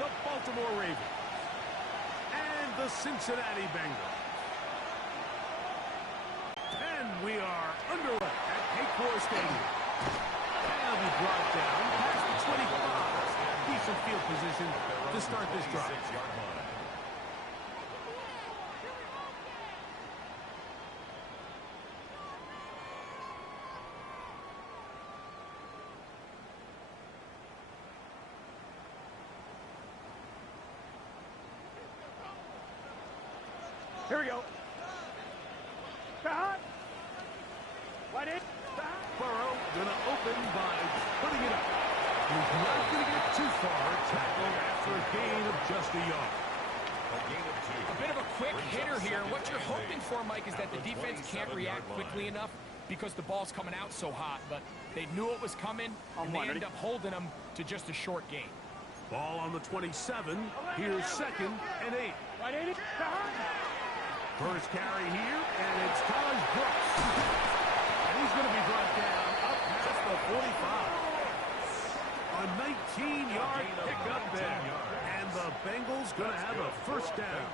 the Baltimore Ravens and the Cincinnati Bengals. And we are underway at Paycor Stadium. And we brought down past the 25. Decent field position to start this drive. Here we go. Burrow gonna open by putting it up. He's not gonna get too far. Tackled after a gain of just a yard. A bit of a quick hitter here. What you're hoping for, Mike, is that the defense can't react quickly enough because the ball's coming out so hot. But they knew it was coming, and they end up holding them to just a short gain. Ball on the 27. Here's 2nd and 8. First carry here, and it's Taj Brooks. And he's going to be brought down up past the 45. A 19-yard pickup there. And the Bengals going to have a first down.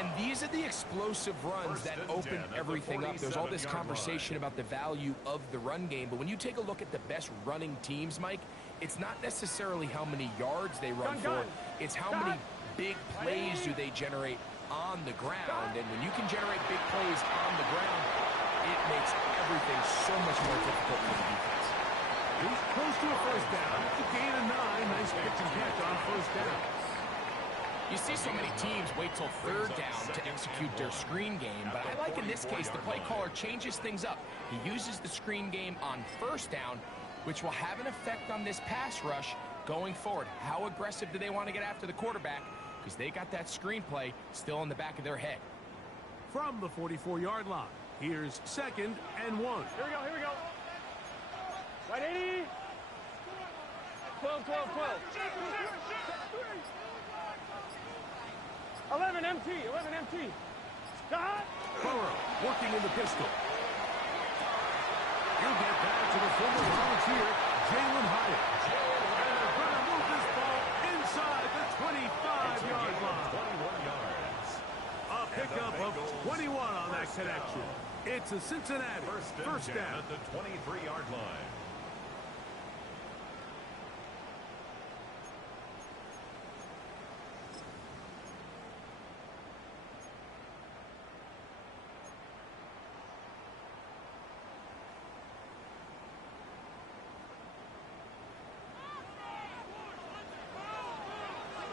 And these are the explosive runs that open everything up. There's all this conversation about the value of the run game, but when you take a look at the best running teams, Mike, it's not necessarily how many yards they run for. It's how many big plays do they generate on the ground. And when you can generate big plays on the ground, it makes everything so much more difficult for the defense. He's close to a first down. It's a gain of 9. Nice pitch and catch on first down. You see so many teams wait till 3rd down to execute their screen game, but I like in this case the play caller changes things up. He uses the screen game on 1st down, which will have an effect on this pass rush going forward. How aggressive do they want to get after the quarterback? Because they got that screenplay still in the back of their head. From the 44-yard line, here's 2nd and 1. Here we go. 12. 11 MT. Burrow working in the pistol. He'll get back to the former volunteer, Jalen Hyatt. And they're going to move this ball inside the 25-yard line. 21 yards. A pickup of 21 on that connection. It's a Cincinnati first down at the 23-yard line.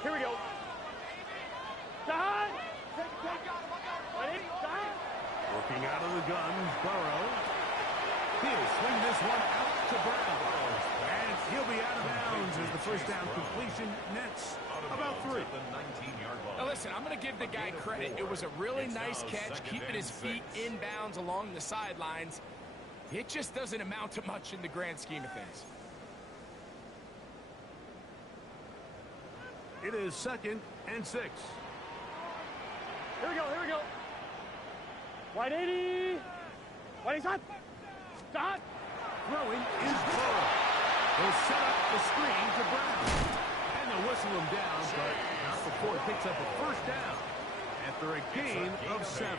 Here we go. Working out of the gun, Burrow. He'll swing this one out to Brown. And he'll be out of bounds as the first down completion nets about 3. Now listen, I'm going to give the guy credit. It was a really nice catch, keeping his feet in bounds along the sidelines. It just doesn't amount to much in the grand scheme of things. It is 2nd and 6. Here we go. Wide 80. Stop. Throwing is Burrow. They'll set up the screen to Brown. And they'll whistle him down, but not before he picks up a first down after a gain of 7.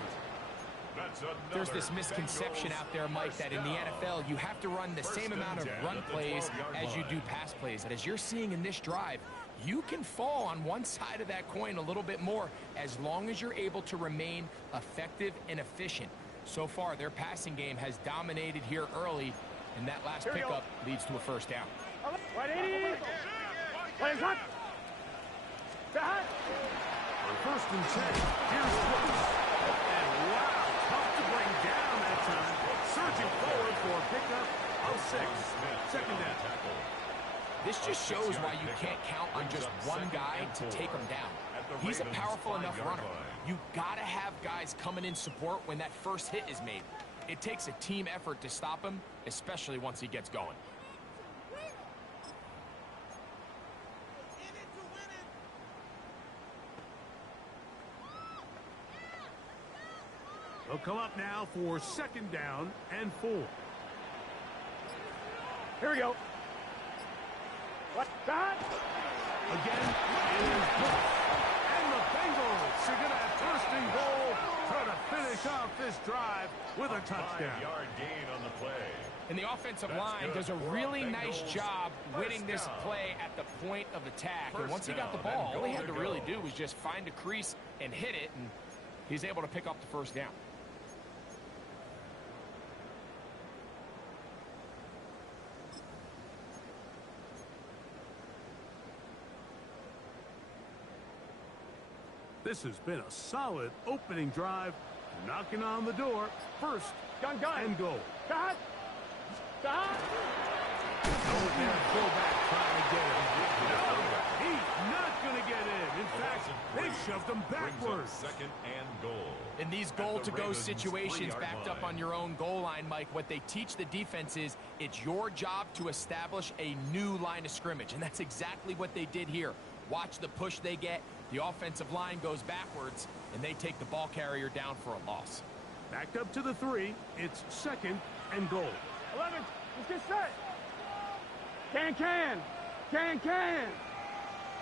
There's this misconception out there, Mike, that in the NFL you have to run the same amount of run plays as you do pass plays. And as you're seeing in this drive, you can fall on one side of that coin a little bit more as long as you're able to remain effective and efficient. So far, their passing game has dominated here early, and that last pickup leads to a first down. Wide 80. Shot. First and 10. Here's Brooks. And wow, tough to bring down that time. Surging forward for a pickup of 6. Second down. This just shows why you can't count on just one guy to take him down. He's a powerful enough runner. You gotta have guys coming in support when that first hit is made. It takes a team effort to stop him, especially once he gets going. They'll come up now for 2nd down and 4. Here we go. What? Again, it is Brooks. And the Bengals are going to have first and goal, trying to finish off this drive with a touchdown. 5-yard gain on the play. And the offensive line does a really nice job winning this play at the point of attack. And once he got the ball, all he had to really do was just find a crease and hit it, and he's able to pick up the first down. This has been a solid opening drive, knocking on the door. First Gun. and goal. Stop. Stop. Over there, fullback trying to get him. No, he's not going to get in. In fact, they shoved him backwards. Second and goal. In these goal-to-go situations, backed up on your own goal line, Mike, what they teach the defense is it's your job to establish a new line of scrimmage, and that's exactly what they did here. Watch the push they get. The offensive line goes backwards, and they take the ball carrier down for a loss. Backed up to the 3. It's second and goal. 11. Let's get set. Can.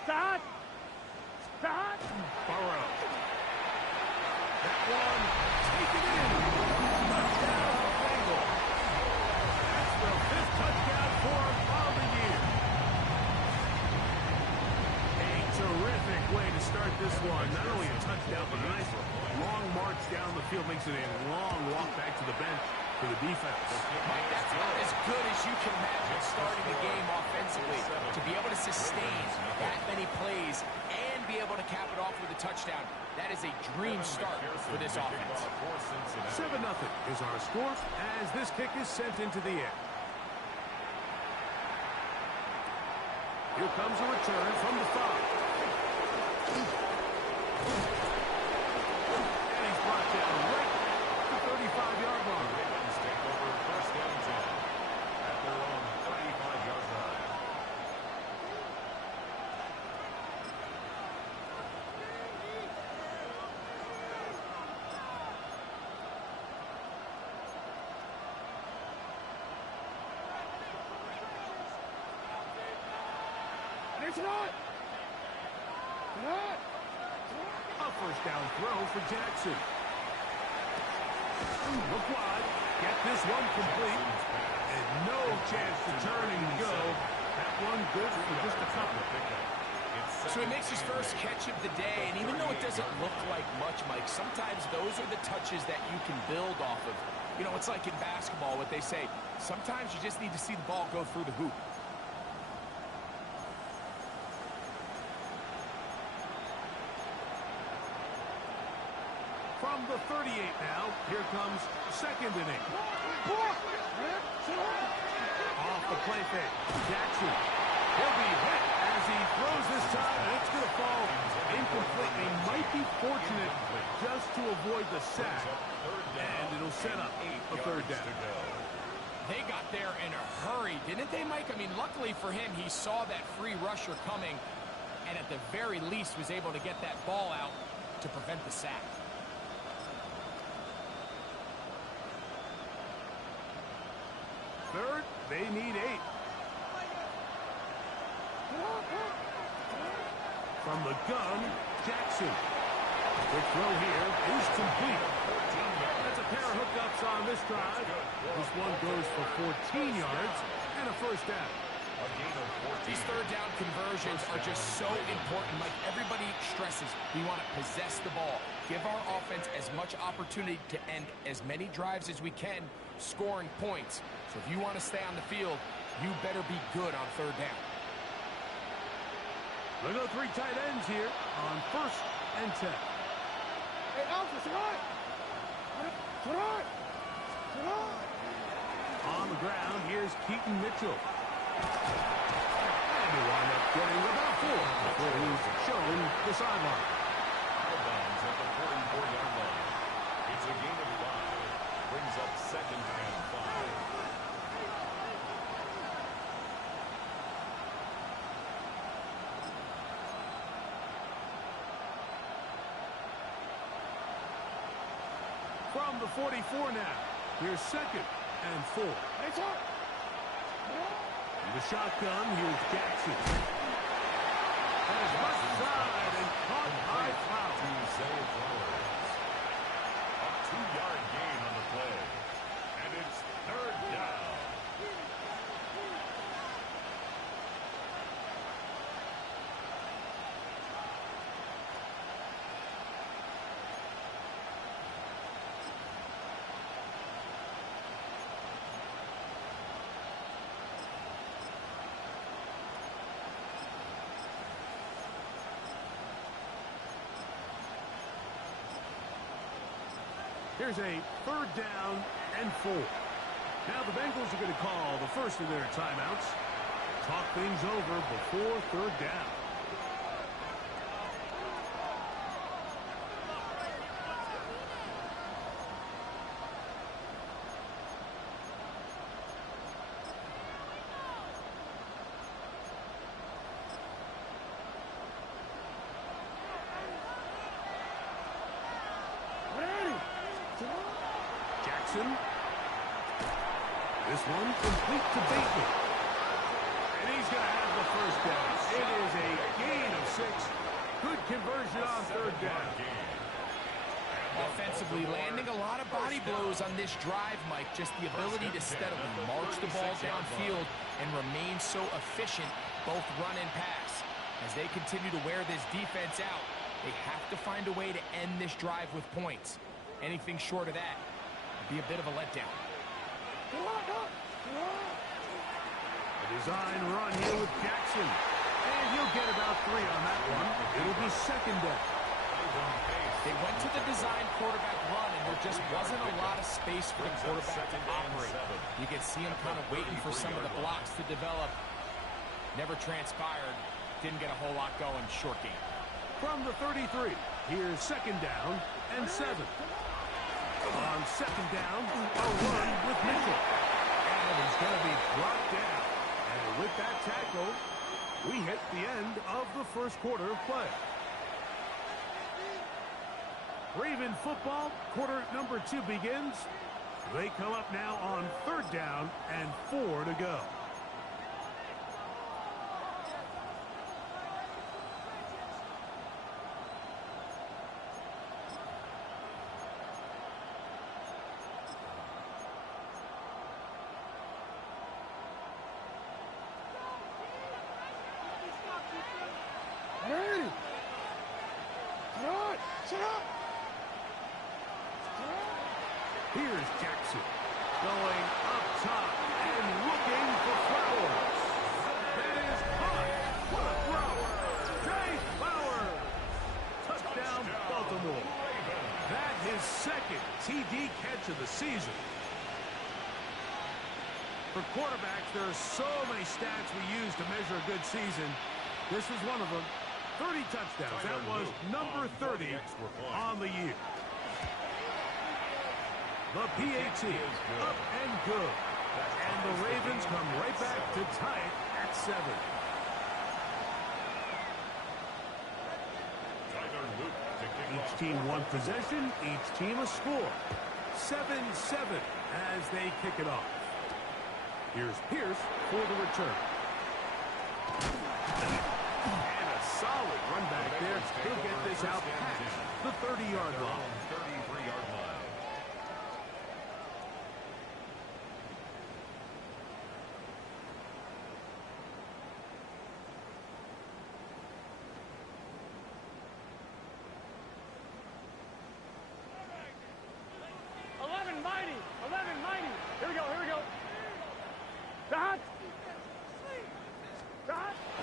Start. Burrow. That one, taken in. Touchdown, Bengals. That's the 5th touchdown for him on the year. A terrific way to start this one. Not only a touchdown, but a nice long march down the field. Makes it a long walk back to the bench for the defense. Mike, that's about as good as you can imagine starting the game offensively. To be able to sustain that many plays and be able to cap it off with a touchdown, that is a dream start for this offense. 7-0 is our score as this kick is sent into the air. Here comes a return from the 5. And he's brought down right at the 35-yard line. Ravens take over first and 10 at their own 35-yard line. It's not. A first down throw for Jackson. Look wide. Get this one complete. And no chance to turn and go. That one good for just a couple. So he makes his first catch of the day, and even though it doesn't look like much, Mike, sometimes those are the touches that you can build off of. You know, it's like in basketball, what they say, sometimes you just need to see the ball go through the hoop. From the 38 now, here comes second and 8. Off the play fake. Jackson. He'll be hit as he throws this time, and it's going to fall incomplete. They might be fortunate just to avoid the sack, and it'll set up a third down. They got there in a hurry, didn't they, Mike? I mean, luckily for him, he saw that free rusher coming, and at the very least was able to get that ball out to prevent the sack. Third, they need 8. From the gun, Jackson. Quick throw here is complete. That's a pair of hookups on this drive. This one goes for 14 yards and a first down. These third down conversions are just so important. Like everybody stresses, we want to possess the ball. Give our offense as much opportunity to end as many drives as we can, scoring points. So if you want to stay on the field, you better be good on third down. Look at 3 tight ends here on first and 10. Hey, Alpha, On the ground, here's Keaton Mitchell. And he'll wind up getting about 4 before he's shown the sideline. Out of bounds at the 44-yard line. It's a gain of 5. Brings up second and 5. From the 44 now, here's second and 4. In the shotgun, here's Jackson. Here's a 3rd down and 4. Now the Bengals are going to call the first of their timeouts. Talk things over before 3rd down. This one complete to Bateman. And he's going to have the first down. It is a gain of 6. Good conversion on 3rd down. Offensively, landing a lot of body blows on this drive, Mike. Just the ability to steadily march the ball downfield and remain so efficient, both run and pass. As they continue to wear this defense out, they have to find a way to end this drive with points. Anything short of that would be a bit of a letdown. A design run here with Jackson. And he'll get about 3 on that one. It'll be 2nd down. They went to the design quarterback run, and there just wasn't a lot of space for the quarterback to operate. You could see him kind of waiting for some of the blocks to develop. Never transpired. Didn't get a whole lot going. Short game. From the 33, here's 2nd down and 7. On 2nd down, a run with Mitchell. And he's going to be brought down. And with that tackle, we hit the end of the first quarter of play. Raven football, quarter number 2 begins. They come up now on 3rd down and 4 to go. Here's Jackson going up top and looking for Flowers. That is caught. What a throw. Trey Flowers. Touchdown, Baltimore. That his 2nd TD catch of the season. For quarterbacks, there are so many stats we use to measure a good season. This is one of them. 30 touchdowns. That was number 30 on the year. The PAT up and good. And the Ravens come right back to tie it at 7. Each team 1 possession, each team a score. 7-7 as they kick it off. Here's Pierce for the return. And a solid run back there. He'll get this out past the 30-yard line. 33-yard line.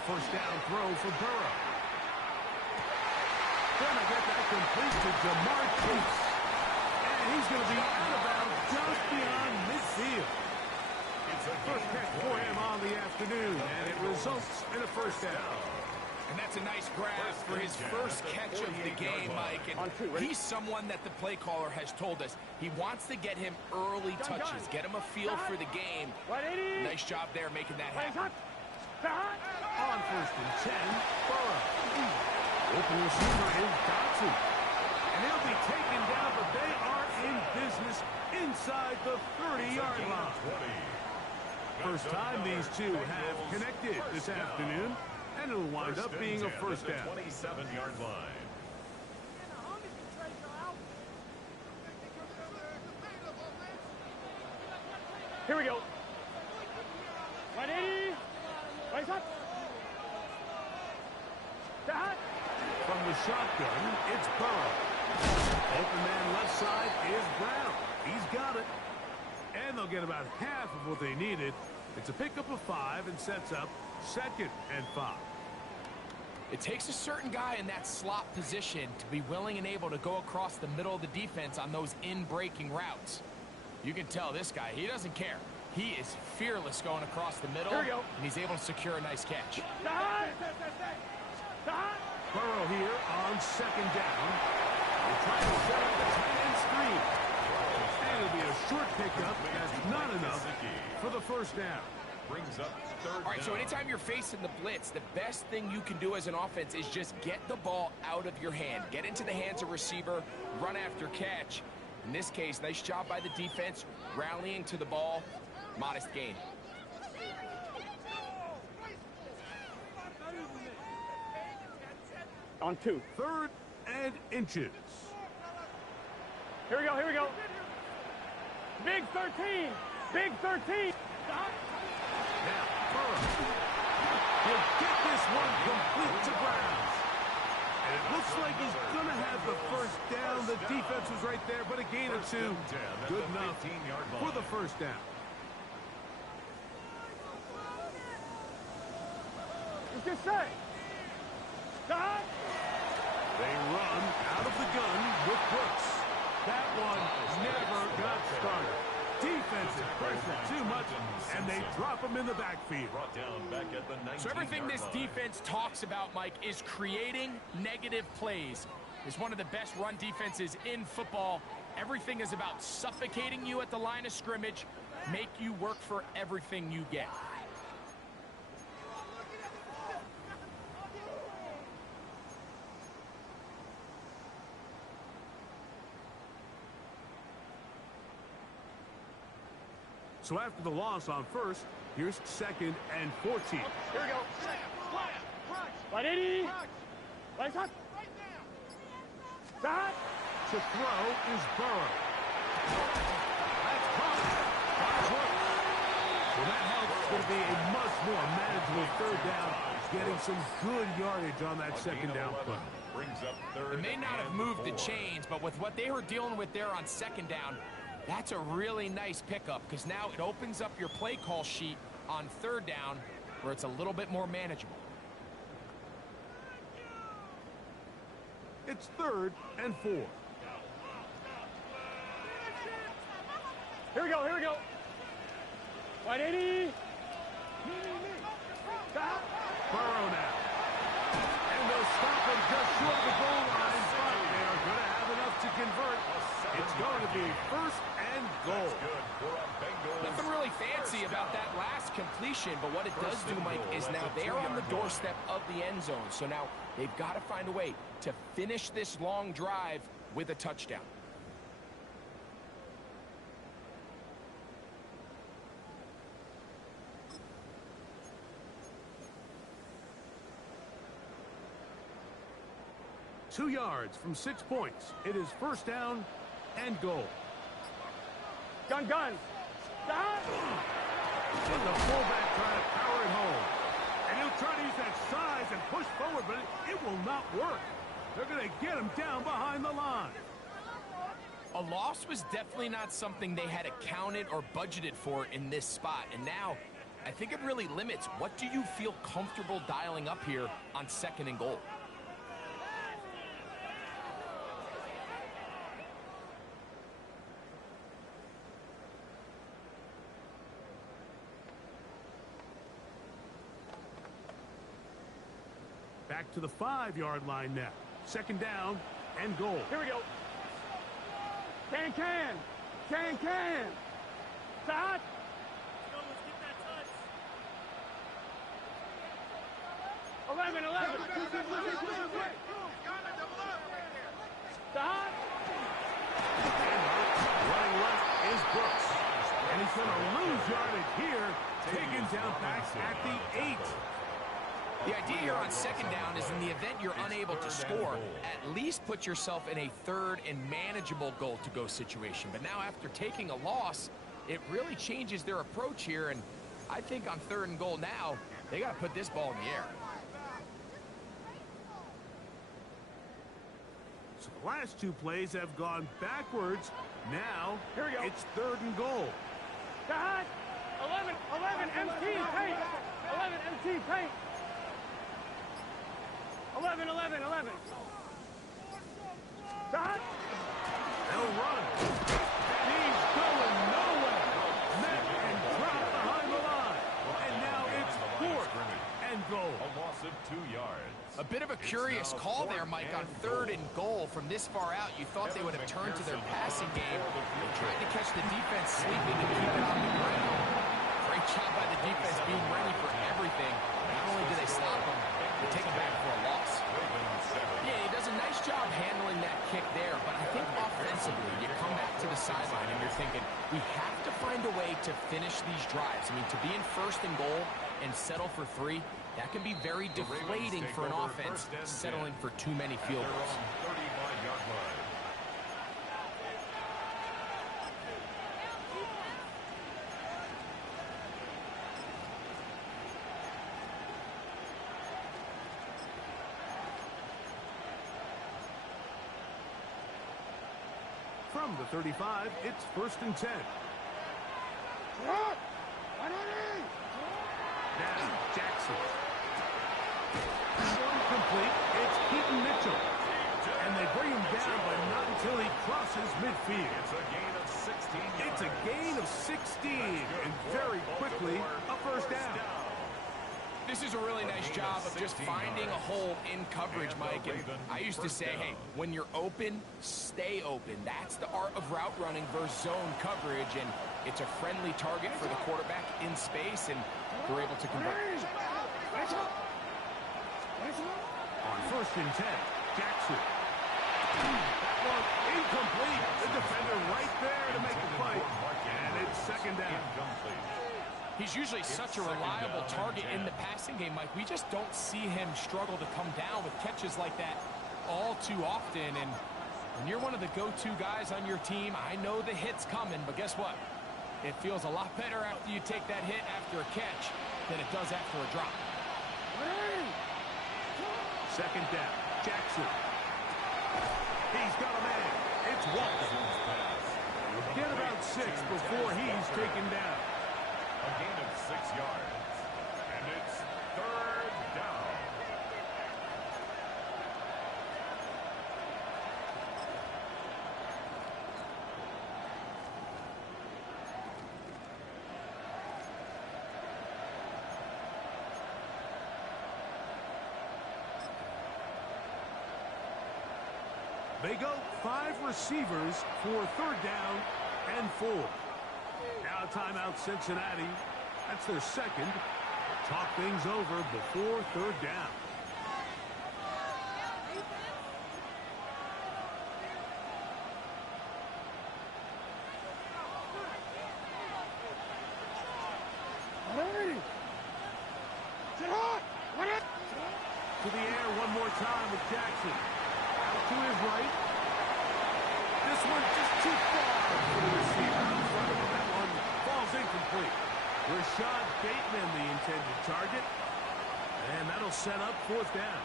First down throw for Burrow. Gonna get that complete to Jamar Chase. And he's going to be out of bounds just beyond midfield. First catch for him on the afternoon, and it results in a first down. And that's a nice grab for his first catch of the game, Mike. And he's someone that the play caller has told us he wants to get him early touches, get him a feel for the game. Nice job there making that happen. On 1st and 10, Burrow. Open receiver is Dotson. And he'll be taken down, but they are in business inside the 30-yard line. First time these two have connected this afternoon, and it'll wind up being a first down. 27-yard line. Here we go. 180. Raise up. From the shotgun, it's Burrow. Open man left side is Brown. He's got it. And they'll get about half of what they needed. It's a pickup of 5 and sets up 2nd and 5. It takes a certain guy in that slot position to be willing and able to go across the middle of the defense on those in-breaking routes. You can tell this guy, he doesn't care. He is fearless going across the middle, and he's able to secure a nice catch. Burrow here on second down. They're trying to set up the tight end screen. And it'll be a short pickup. That's not enough for the first down. Brings up third All right, down. so anytime you're facing the blitz, the best thing you can do as an offense is just get the ball out of your hand. Get into the hands of receiver, run after catch. In this case, nice job by the defense, rallying to the ball. Modest gain. On 2. Third and inches. Here we go, here we go. Big 13. Big 13. Now, Burrow. He'll get this one complete to ground. And it looks like he's going to have the first down. The defense was right there, but a gain of 2. Good enough for the first down. What's this say? Stop. They run out of the gun with Brooks. That one never got started. Defensive pressure too much, and they drop him in the backfield. Brought down back at the 19-yard So everything this line. defense talks about, Mike, is creating negative plays. It's one of the best run defenses in football. Everything is about suffocating you at the line of scrimmage, make you work for everything you get. So after the loss on first, here's second and 14. Here we go. Right 80. Right shot. Shot. To throw is Burrow. That's caught by Brooks. So that helps. It's going to be a much more manageable third down, getting some good yardage on that second down play. Brings up third. It may not have and moved the 4. chains, but with what they were dealing with there on second down, that's a really nice pickup because now it opens up your play call sheet on third down where it's a little bit more manageable. It's third and 4. Here we go, here we go. Right 80. Stop. Burrow now. And they'll stop him just short of the goal line, but they are going to have enough to convert. It's going to be first and goal. Good for a Bengals. Nothing really fancy about that last completion, but what it does do, Mike, is now they're on the doorstep of the end zone. So now they've got to find a way to finish this long drive with a touchdown. Two yards from 6 points. It is first down and goal. Gun, gun. Stop. And the fullback trying to power it home. And he'll try to use that size and push forward, but it will not work. They're going to get him down behind the line. A loss was definitely not something they had accounted or budgeted for in this spot. And now, I think it really limits what do you feel comfortable dialing up here on second and goal. Back to the 5-yard line now. Second down and goal. Here we go. Can. Can. Stop. Let's get that touch. 11. Stop. Running left is Brooks. And he's going to lose yardage here. Taken down back at the 8. The idea here on second down is in the event you're unable to score, at least put yourself in a third and manageable goal-to-go situation. But now after taking a loss, it really changes their approach here. And I think on third and goal now, they got to put this ball in the air. So the last two plays have gone backwards. Now, Here we go. it's third and goal. Stop. 11 MT paint. 11 MT paint. 11, 11, 11. Stop. They'll run. He's going nowhere. Met and dropped behind the line. And now it's 4th and goal. A loss of 2 yards. A bit of a curious call there, Mike, on 3rd and goal. From this far out, you thought they would have turned to their passing game. They tried to catch the defense sleeping and keep it on the ground. Great job by the defense being ready for everything. Not only do they stop them, they take them back for a loss. Yeah, he does a nice job handling that kick there, but I think offensively, you come back to the sideline and you're thinking, we have to find a way to finish these drives. I mean, to be in 1st and goal and settle for 3, that can be very deflating for an offense settling for too many field goals. 35-yard line. From the 35, it's 1st and 10. Now, Jackson. Incomplete. It's Keaton Mitchell. And they bring him down, but not until he crosses midfield. It's a gain of 16 yards. It's a gain of 16, and very quickly, a 1st down. This is a really nice job of just finding a hole in coverage, Mike. And I used to say, hey, when you're open, stay open. That's the art of route running versus zone coverage, and it's a friendly target for the quarterback in space, and they're able to convert. On 1st and 10, Jackson. That one incomplete. The defender right there to make the fight, and it's 2nd down. He's usually such a reliable target in the passing game, Mike. We just don't see him struggle to come down with catches like that all too often. And when you're one of the go-to guys on your team, I know the hit's coming, but guess what? It feels a lot better after you take that hit after a catch than it does after a drop. 2nd down, Jackson. He's got a man. It's Walton. Get about 6 before he's taken down. A gain of 6 yards. And it's 3rd down. They go 5 receivers for 3rd down and 4. Now timeout Cincinnati. That's their 2nd. Talk things over before 3rd down. To the air one more time with Jackson. Out to his right. This one just too far for the receiver. That one falls incomplete. Rashad Bateman, the intended target. And that'll set up 4th down.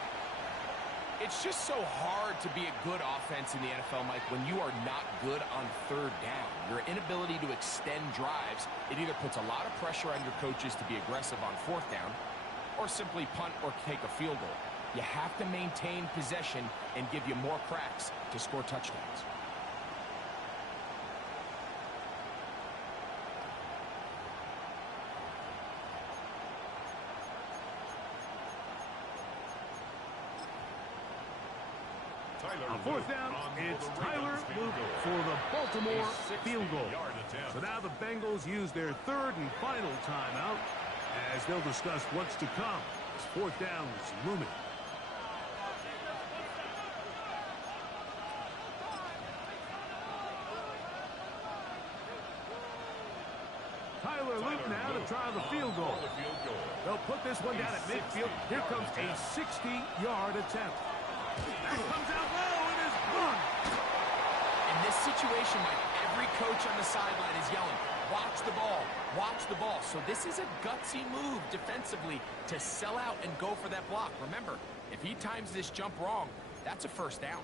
It's just so hard to be a good offense in the NFL, Mike, when you are not good on 3rd down. Your inability to extend drives, it either puts a lot of pressure on your coaches to be aggressive on 4th down or simply punt or take a field goal. You have to maintain possession and give you more cracks to score touchdowns. On 4th down, it's Tyler Luke for the Baltimore field goal. So now the Bengals use their 3rd and final timeout as they'll discuss what's to come. As 4th down is looming. Tyler Luke now to try the field goal. They'll put this one down at midfield. Here comes a 60-yard attempt. That comes out low and is good. In this situation, Mike, every coach on the sideline is yelling, watch the ball, watch the ball. So this is a gutsy move defensively to sell out and go for that block. Remember, if he times this jump wrong, that's a 1st down.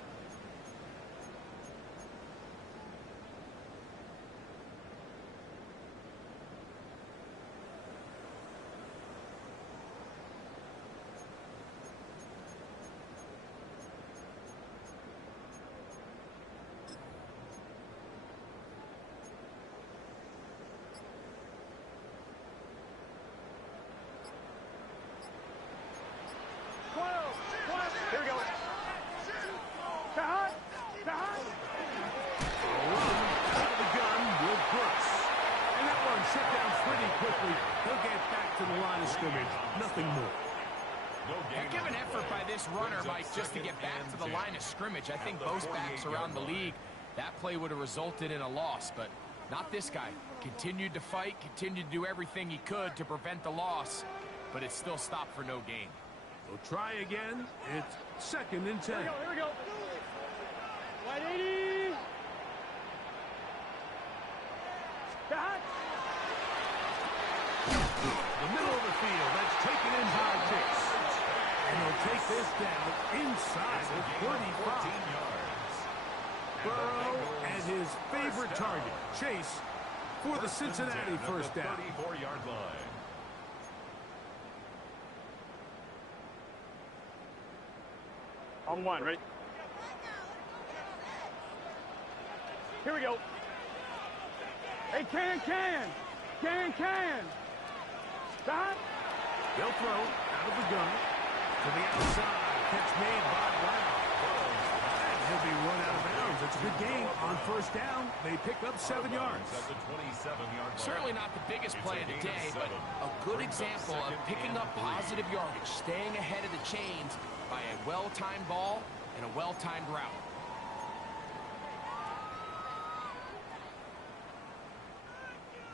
this runner, Mike, just to get back to the line of scrimmage. I think most backs around the league, that play would have resulted in a loss, but not this guy. Continued to fight, continued to do everything he could to prevent the loss, but it still stopped for no gain. We'll try again. It's 2nd and 10. Here we go. Wide 80. Back. The middle of the field, that's taken in by Chase. And he'll take this down inside the 35. Burrow and his favorite target, Chase, for the Cincinnati first down. 34-yard line. On one, ready? Here we go. Hey, can. Stop. They'll throw out of the gun to the outside. Catch made by Brown. And he'll be run out of bounds. It's a good game on first down. They pick up 7 yards. At the 27-yard line. Certainly not the biggest play of the day, but a good example of picking up positive yardage, staying ahead of the chains by a well-timed ball and a well-timed route.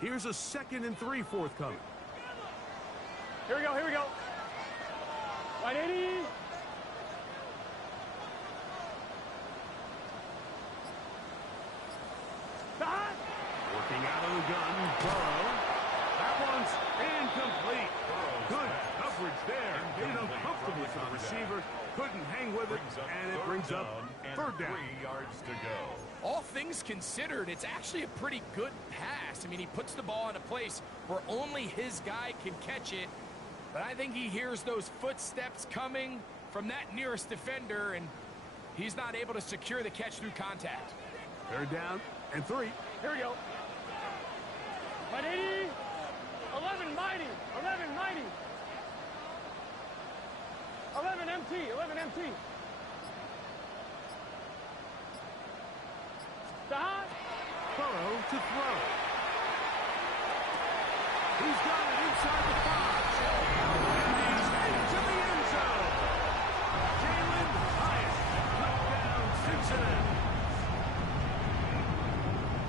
Here's a 2nd and 3 forthcoming. Here we go. Wide 80. Stop. Working out of the gun, Burrow. That one's incomplete. Good coverage there. Made it uncomfortable for the receiver. Couldn't hang with it, and it brings up 3rd down. 3 yards to go. All things considered, it's actually a pretty good pass. I mean, he puts the ball in a place where only his guy can catch it. But I think he hears those footsteps coming from that nearest defender, and he's not able to secure the catch through contact. 3rd down and 3. Here we go. Wide 80. 11 mighty. 11 MT. Stop. Burrow to throw. He's got it inside the 5. And he's into the end zone. Jalen Hyatt knocked down Cincinnati.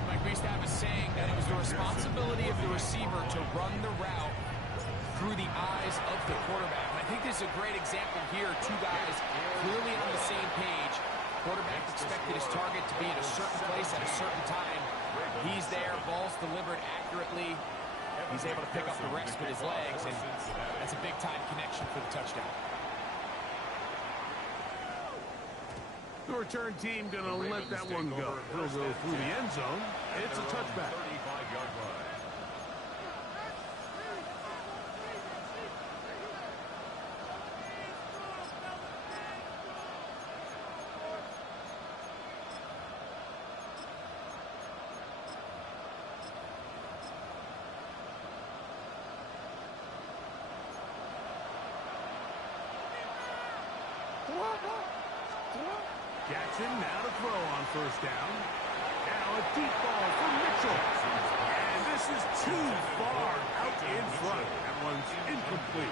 Mike, we used to have a saying that it was the responsibility of the receiver to run the route through the eyes of the quarterback. And I think this is a great example here. Two guys clearly on the same page. Quarterback expected his target to be at a certain place at a certain time. He's there, ball's delivered accurately. He's able to pick up the rest with his legs, and that's a big-time connection for the touchdown. The return team going to let that one go. He'll go through the end zone. It's a touchback. 35-yard line. Jackson now to throw on first down. Now a deep ball for Mitchell. And this is too far out in front. That one's incomplete.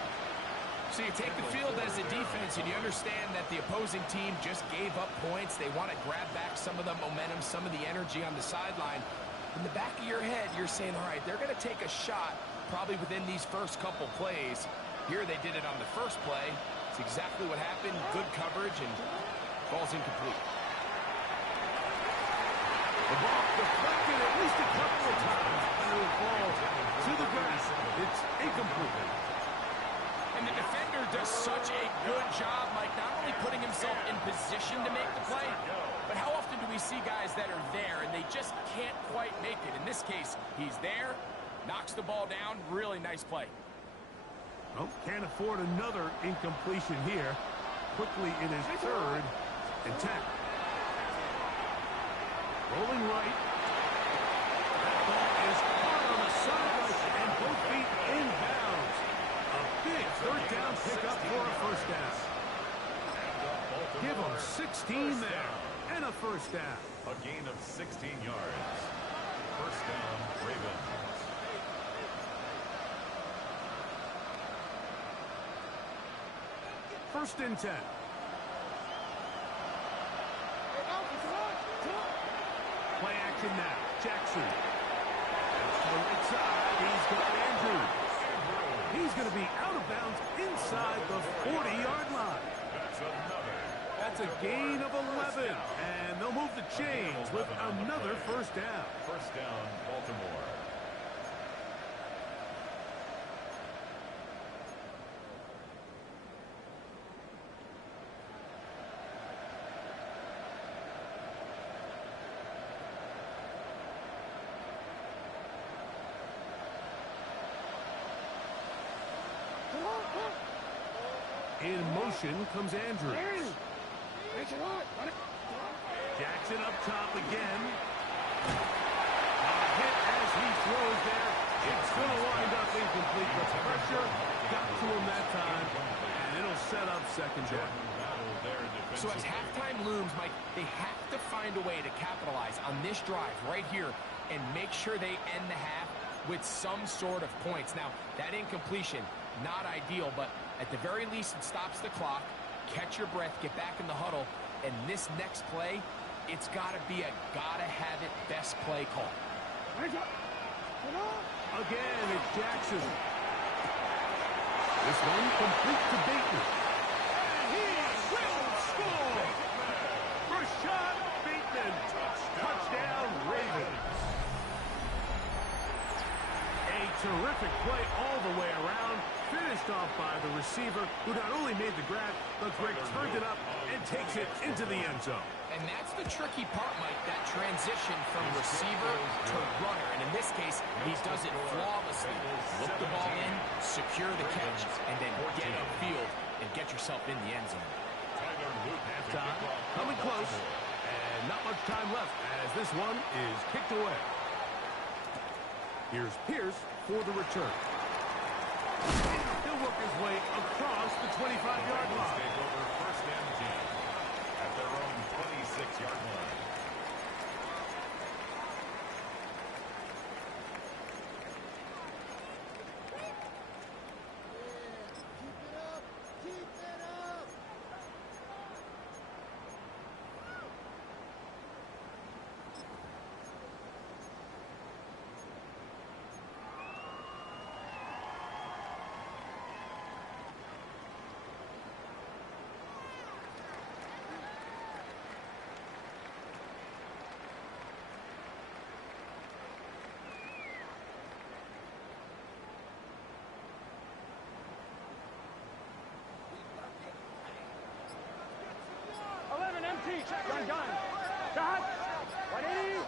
So you take the field as a defense, and you understand that the opposing team just gave up points. They want to grab back some of the momentum, some of the energy on the sideline. In the back of your head, you're saying, all right, they're going to take a shot probably within these first couple plays. Here they did it on the first play. It's exactly what happened. Good coverage, and ball's incomplete. The ball deflected at least a couple of times. And it will fall to the grass. It's incomplete. And the defender does such a good job, Mike, not only putting himself in position to make the play, but how often do we see guys that are there and they just can't quite make it? In this case, he's there, knocks the ball down. Really nice play. Oh, can't afford another incompletion here. Quickly in his 3rd and 10. Rolling right. That ball is hard on the sideline and both feet inbounds. A big 3rd down pickup for a first down. Give them 16 there and a first down. A gain of 16 yards. First down, Ravens. 1st and 10. Play action now. Jackson. To the right side. He's got Andrews. He's going to be out of bounds inside the 40-yard line. That's a gain of 11. And they'll move the chains with another first down. First down, Baltimore. In motion comes Andrews. Jackson up top again. Hit as he throws there. It's going to wind up incomplete, but pressure got to him that time, and it'll set up second down. So as halftime looms, Mike, they have to find a way to capitalize on this drive right here and make sure they end the half with some sort of points. Now, that incompletion, not ideal, but at the very least, it stops the clock. Catch your breath, get back in the huddle, and this next play, it's got to be a gotta-have-it best play call. Again, it's Jackson. This one complete to Bateman. And he will score! Rashad Bateman. Touchdown, Ravens. A terrific play all the way around. Finished off by the receiver, who not only made the grab, but Greg turned it up and takes it into the end zone. And that's the tricky part, Mike, that transition from receiver to runner. And in this case, he does it flawlessly. Look the ball in, secure the catch, and then get upfield and get yourself in the end zone. Halftime coming close, and not much time left as this one is kicked away. Here's Pierce for the return. He'll work his way across the 25-yard line. Take over first and 10 at their own 26-yard line. Gun. Stop. 180.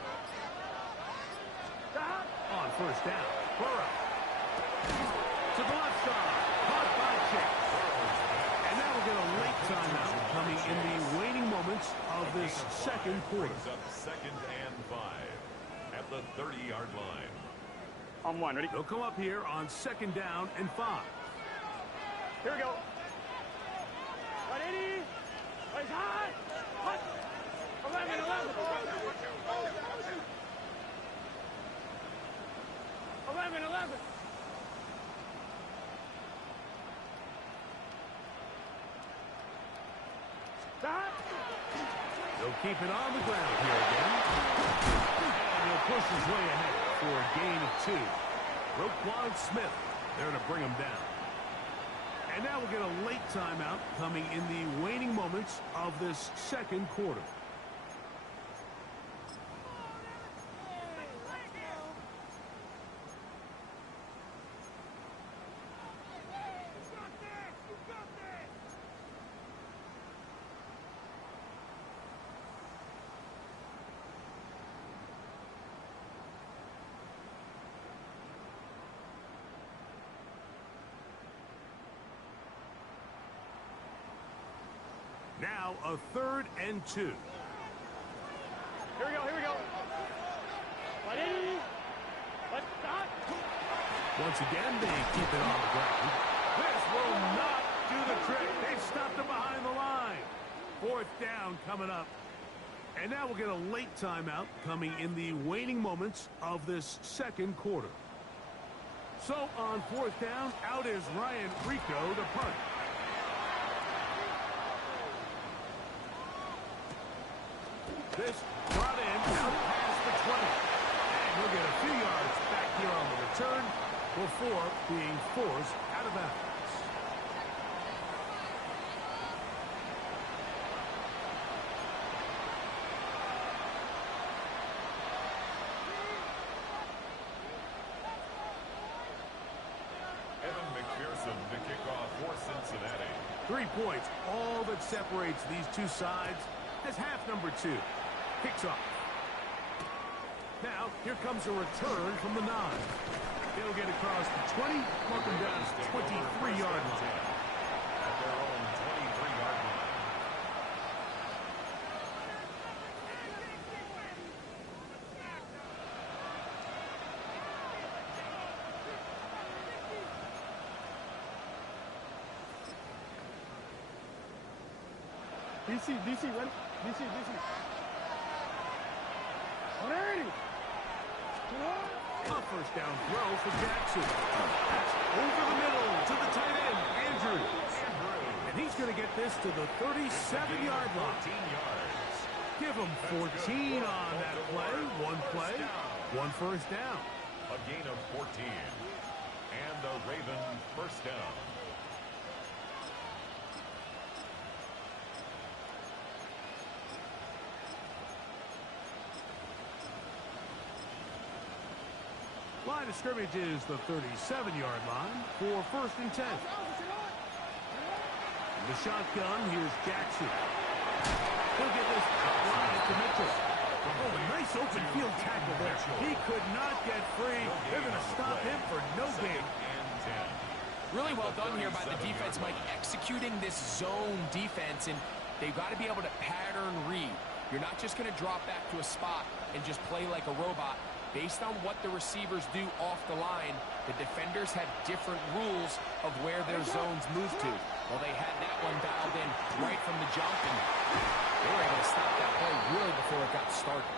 Stop. On first down, Burrow. To the left side. Caught by Chase. And now we'll get a late timeout coming in the waning moments of this second quarter. Brings up second and 5 at the 30-yard line. On one. Ready? They'll come up here on second down and 5. Here we go. 180. Place high. 11. 11. 11. Stop. They'll keep it on the ground here again. And he'll push his way ahead for a gain of 2. Roquan Smith there to bring him down. And now we'll get a late timeout coming in the waning moments of this second quarter. Now a 3rd and 2. Here we go. 180. Let's stop. Once again, they keep it on the ground. This will not do the trick. They've stopped him behind the line. 4th down coming up. And now we'll get a late timeout coming in the waning moments of this second quarter. So on 4th down, out is Ryan Rico to punt. This brought in out past the 20. And he'll get a few yards back here on the return before being forced out of bounds. To kick off for Cincinnati. 3 points, all that separates these two sides as half number 2 kicks off. Now, here comes a return from the 9. He'll get across the 20, mark him down to 23-yard line. At their own 23-yard line. DC, ready? DC. 180. A first down throw for Jackson. That's over the middle to the tight end, Andrews. And he's going to get this to the 37-yard line. 14 yards. Give him 14 on that play. One first down. A gain of 14. And a Raven first down. Line of scrimmage is the 37-yard line for first and 10. The shotgun, here's Jackson. He'll get this outside to Mitchell. Oh, a nice open field tackle there. He could not get free. They're going to stop him for no gain. Really well done here by the defense, Mike, executing this zone defense, and they've got to be able to pattern read. You're not just going to drop back to a spot and just play like a robot. Based on what the receivers do off the line, the defenders have different rules of where their zones move to. Well, they had that one dialed in right from the jump, and they were able to stop that play really before it got started.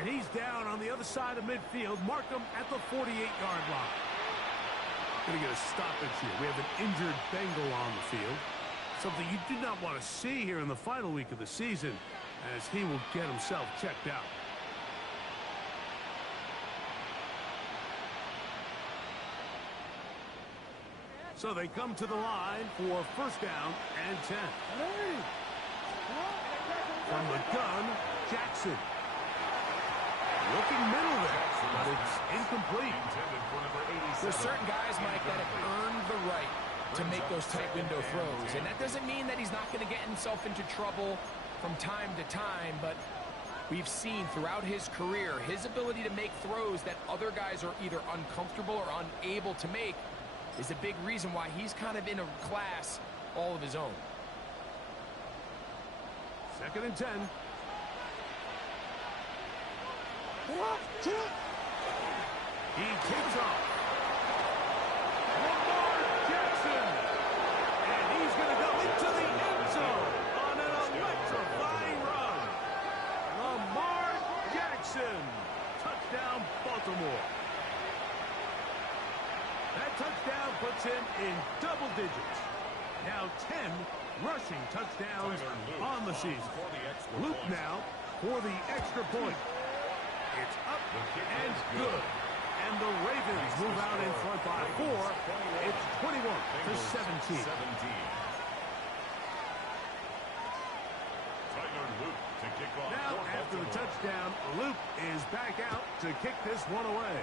And he's down on the other side of midfield. Mark him at the 48-yard line. Going to get a stoppage here. We have an injured Bengal on the field. Something you did not want to see here in the final week of the season, as he will get himself checked out. So they come to the line for first down and 10. From the gun, Jackson. Looking middle there, but it's incomplete. There's certain guys, Mike, that have earned the right to make those tight window throws. And that doesn't mean that he's not going to get himself into trouble from time to time, but we've seen throughout his career his ability to make throws that other guys are either uncomfortable or unable to make is a big reason why he's kind of in a class all of his own. Second and 10. He takes off. Lamar Jackson. And he's going to go into the end zone on an electrifying run. Lamar Jackson. Touchdown, Baltimore. That touchdown puts him in double digits. Now 10 rushing touchdowns on the season. Luke now for the extra point. It's up and good. And the Ravens move out in front by 4. It's 21-17. Now, after the touchdown, Luke is back out to kick this one away.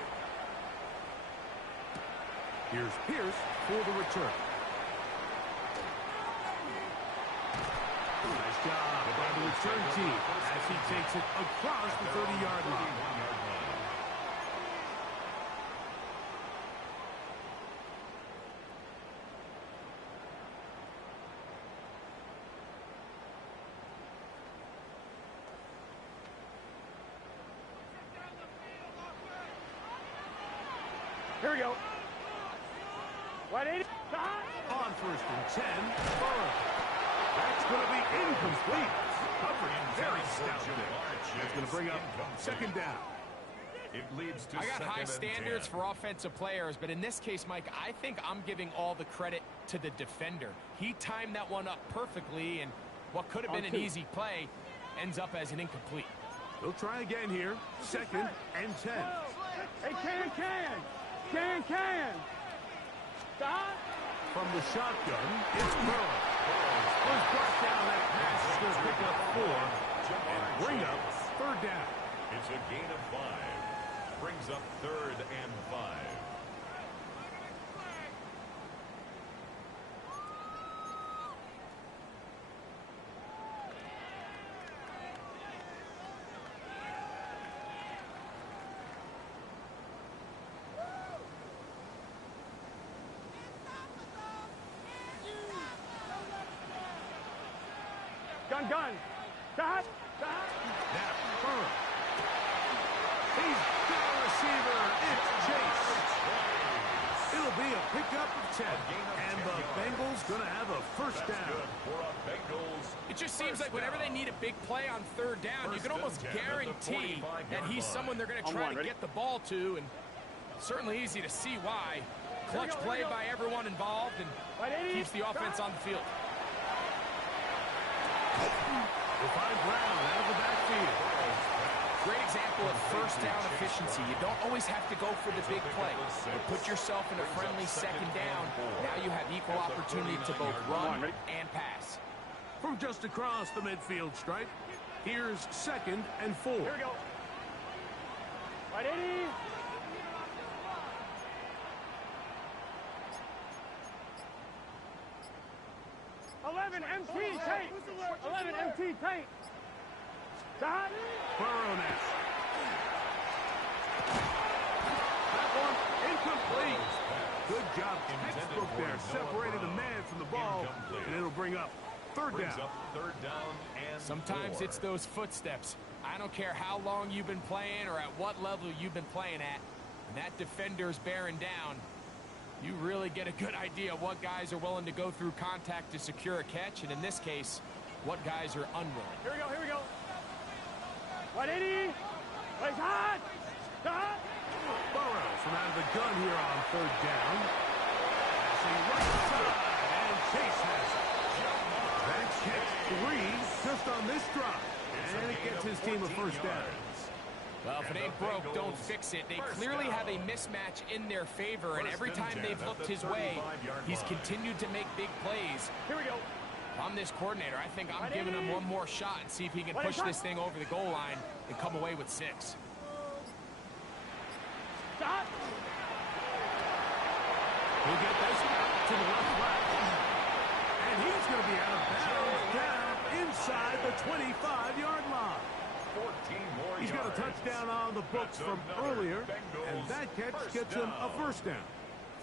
Here's Pierce for the return. Nice job by the return team as he takes it across the 30-yard line. Here we go. 180. On first and 10, Burrow. That's going to be incomplete. Covered very stoutly. That's going to bring up second down. It leads to I got high standards 2nd and 10. for offensive players, but in this case, Mike, I think I'm giving all the credit to the defender. He timed that one up perfectly, and what could have been an easy play ends up as an incomplete. They'll try again here. 2nd and 10. Hey, can. Stop. From the shotgun, it's Burrow. First brought down, that pass is going to pick up 4 and bring up 3rd down. It's a gain of 5. Brings up 3rd and 5. Gun. Stop. Now, Burrow. He's got a receiver. It's Chase. It'll be a pickup of 10. And the Bengals going to have a first down. It just seems like whenever they need a big play on 3rd down, you can almost guarantee that he's someone they're going to try to get the ball to, and certainly easy to see why. Clutch play by everyone involved and keeps the offense on the field. We'll find Brown out of the backfield. Great example of first down efficiency. You don't always have to go for the big play, but put yourself in a friendly 2nd down. Now you have equal opportunity to both run and pass. From just across the midfield stripe, here's 2nd and 4. Here we go. Right, 80. MT tank. 11 MT tank. Stop. Burrow now. That one incomplete. Good job. Textbook there. Separated the man from the ball, and it'll bring up 3rd down. Sometimes it's those footsteps. I don't care how long you've been playing or at what level you've been playing at. When that defender's bearing down, you really get a good idea of what guys are willing to go through contact to secure a catch, and in this case, what guys are unwilling. Here we go. 180. Place hot. Stop. Burrow from out of the gun here on 3rd down. Passing right side, and Chase has it. That's catch 3 just on this drop, and it gets his team a first down. Well, if it ain't broke, don't fix it. They clearly have a mismatch in their favor, and every time they've looked his way, he's continued to make big plays. Here we go. If I'm this coordinator, I think I'm giving him one more shot and see if he can push this thing over the goal line and come away with 6. Stop. He'll get this one to the left. And he's going to be out of bounds down inside the 25-yard line. He's got a touchdown on the books from earlier, and that catch gets him a first down.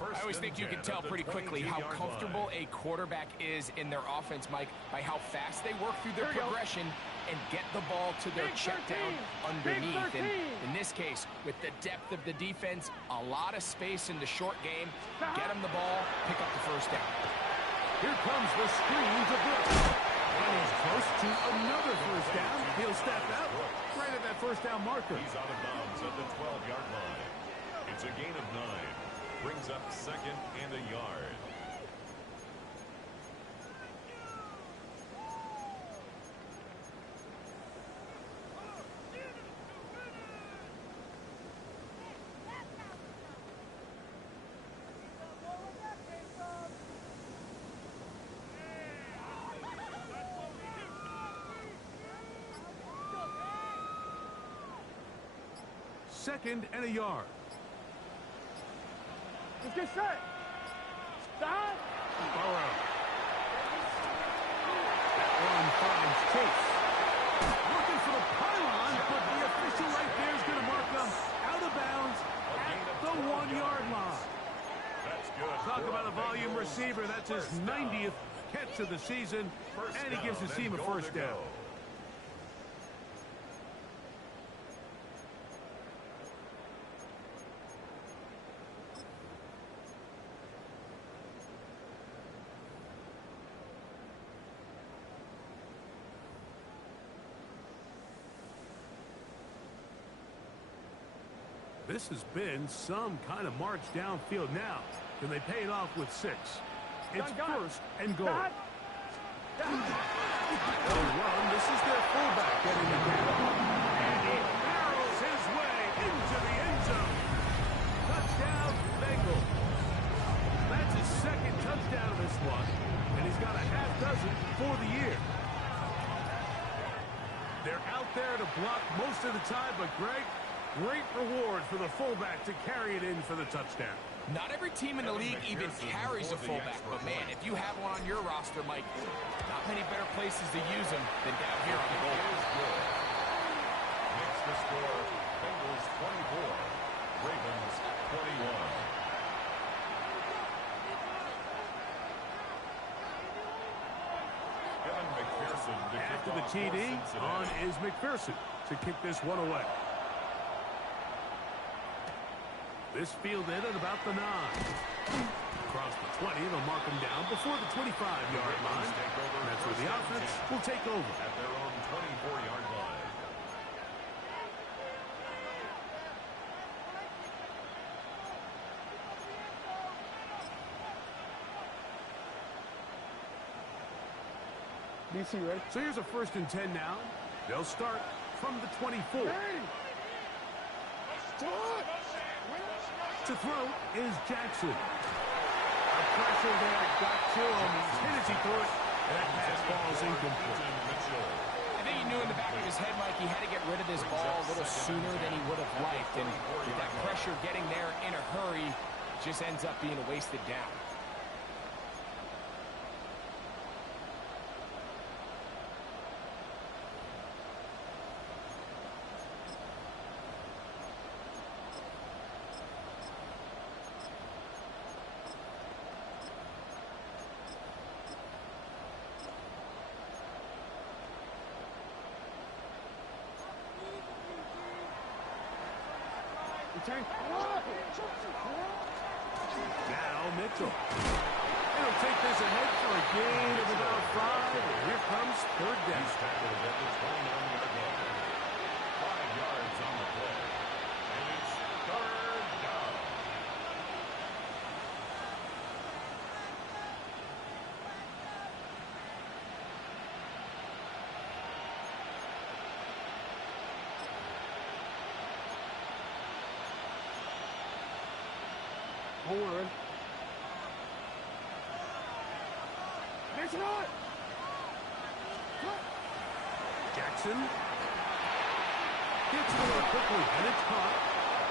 I always think you can tell pretty quickly how comfortable a quarterback is in their offense, Mike, by how fast they work through their progression and get the ball to their check down underneath. And in this case, with the depth of the defense, a lot of space in the short game, get him the ball, pick up the first down. Here comes the screen to Brooks. And he's close to another first down. He'll step out right at that first down marker. He's out of bounds at the 12-yard line. It's a gain of 9. Brings up 2nd and a yard. Second and a yard. Let's get set. Stop. Burrow. That one finds Chase. Looking for the pylon, but the official right there is going to mark them out of bounds at the 1-yard line. That's good. Talk about a volume receiver. That's his 90th catch of the season, and he gives his team a first down. This has been some kind of march downfield now. Can they pay it off with 6? It's first and goal. They'll run. This is their fullback, They're out there to block most of the time, but Greg, great reward for the fullback to carry it in for the touchdown. Not every team in the league even carries a fullback, but man, if you have one on your roster, Mike, not many better places to use them than down here on the goal. Makes the score Bengals 24, Ravens 21. After the TD, on is McPherson to kick this one away. This fielded at about the 9. Across the 20, they'll mark him down before the 25-yard line. And that's where the offense will take over. At their own 24-yard line. DC, right? So here's a 1st and 10 now. They'll start from the 24. To throw is Jackson. A pressure there got to him. He's hit as he threw it. And that pass ball is incomplete. I think he knew in the back of his head, Mike, he had to get rid of this ball a little sooner than he would have liked. And with that pressure getting there in a hurry, just ends up being a wasted down. Now Mitchell. It'll take this ahead for a gain of about 5. And here comes 3rd down. He's tackled at the 29-yard line. 5 yards on the play. And it's 3rd down. Forward. Next one. Jackson gets it over quickly, and it's caught.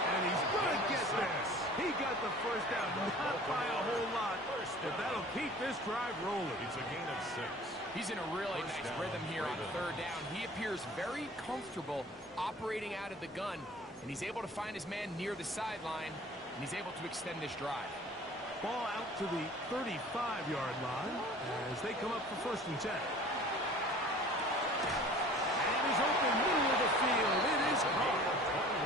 And he's going to get this. He got the 1st down, not by a whole lot, but that'll keep this drive rolling. It's a gain of 6. He's in a really nice rhythm here on 3rd down. He appears very comfortable operating out of the gun, and he's able to find his man near the sideline, and he's able to extend this drive. Ball out to the 35-yard line as they come up for 1st and 10. And he's open middle of the field. It is caught.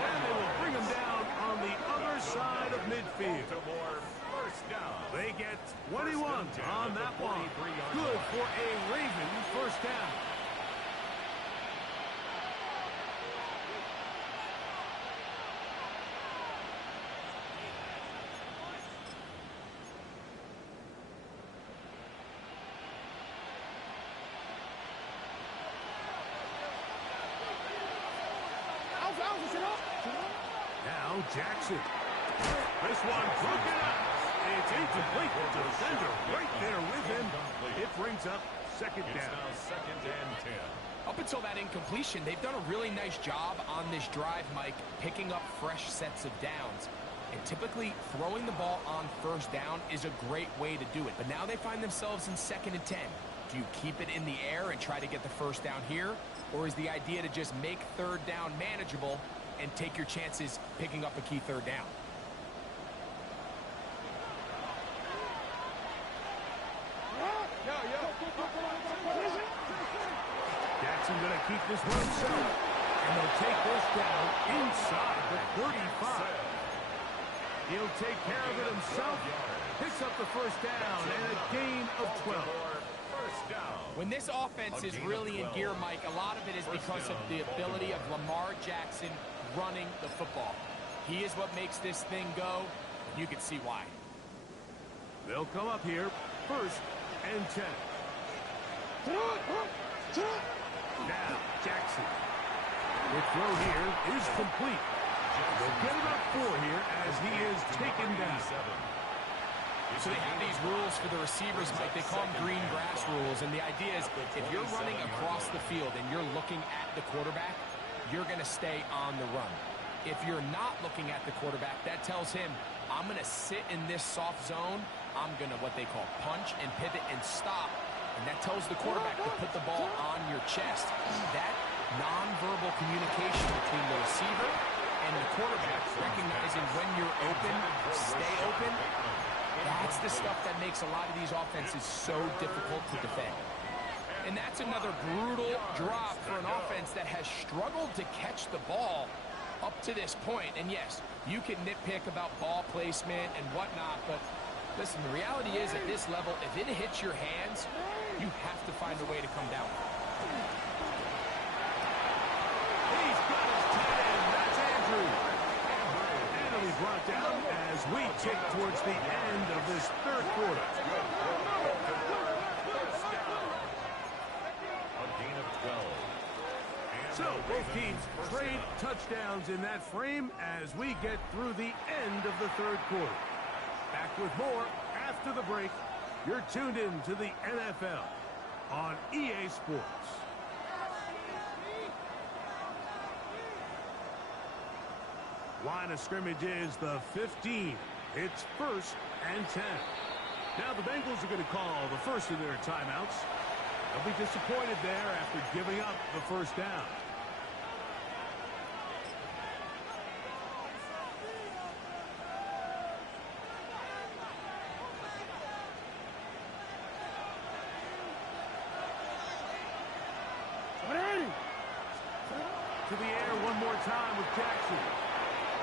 And they will bring him down on the other side of midfield. First down. They get 21 on that one. Good for a Raven 1st down. Now Jackson. This one broken up. It's incomplete. The defender right there with him. It brings up 2nd down. It's now 2nd and 10. Up until that incompletion, they've done a really nice job on this drive, Mike, picking up fresh sets of downs. And typically, throwing the ball on 1st down is a great way to do it. But now they find themselves in 2nd and 10. Do you keep it in the air and try to get the 1st down here? Or is the idea to just make 3rd down manageable and take your chances picking up a key 3rd down? Jackson going to keep this one himself. And they'll take this down inside the 35. He'll take care of it himself. Picks up the 1st down and a gain of 12. When this offense is really in gear, Mike, a lot of it is because of the ability of Lamar Jackson running the football. He is what makes this thing go. You can see why. They'll come up here 1st and 10. Now Jackson. The throw here is complete. They'll get about 4 here as he is taken down. So they have these rules for the receivers, Mike. They call them green grass rules. And the idea is if you're running across the field and you're looking at the quarterback, you're going to stay on the run. If you're not looking at the quarterback, that tells him, I'm going to sit in this soft zone. I'm going to what they call punch and pivot and stop. And that tells the quarterback to put the ball on your chest. That nonverbal communication between the receiver and the quarterback, recognizing when you're open, stay open, that's the stuff that makes a lot of these offenses so difficult to defend. And that's another brutal drop for an offense that has struggled to catch the ball up to this point. And yes, you can nitpick about ball placement and whatnot, but listen, the reality is at this level, if it hits your hands, you have to find a way to come down. He's got his tight end. That's Andrews. And he'll be brought down as we tick towards the end of this third quarter. A gain of 12. So both teams trade touchdowns in that frame as we get through the end of the third quarter. Back with more after the break. You're tuned in to the NFL on EA Sports. Line of scrimmage is the 15. It's 1st and 10. Now the Bengals are going to call the first of their timeouts. They'll be disappointed there after giving up the first down. To the air one more time with Jackson.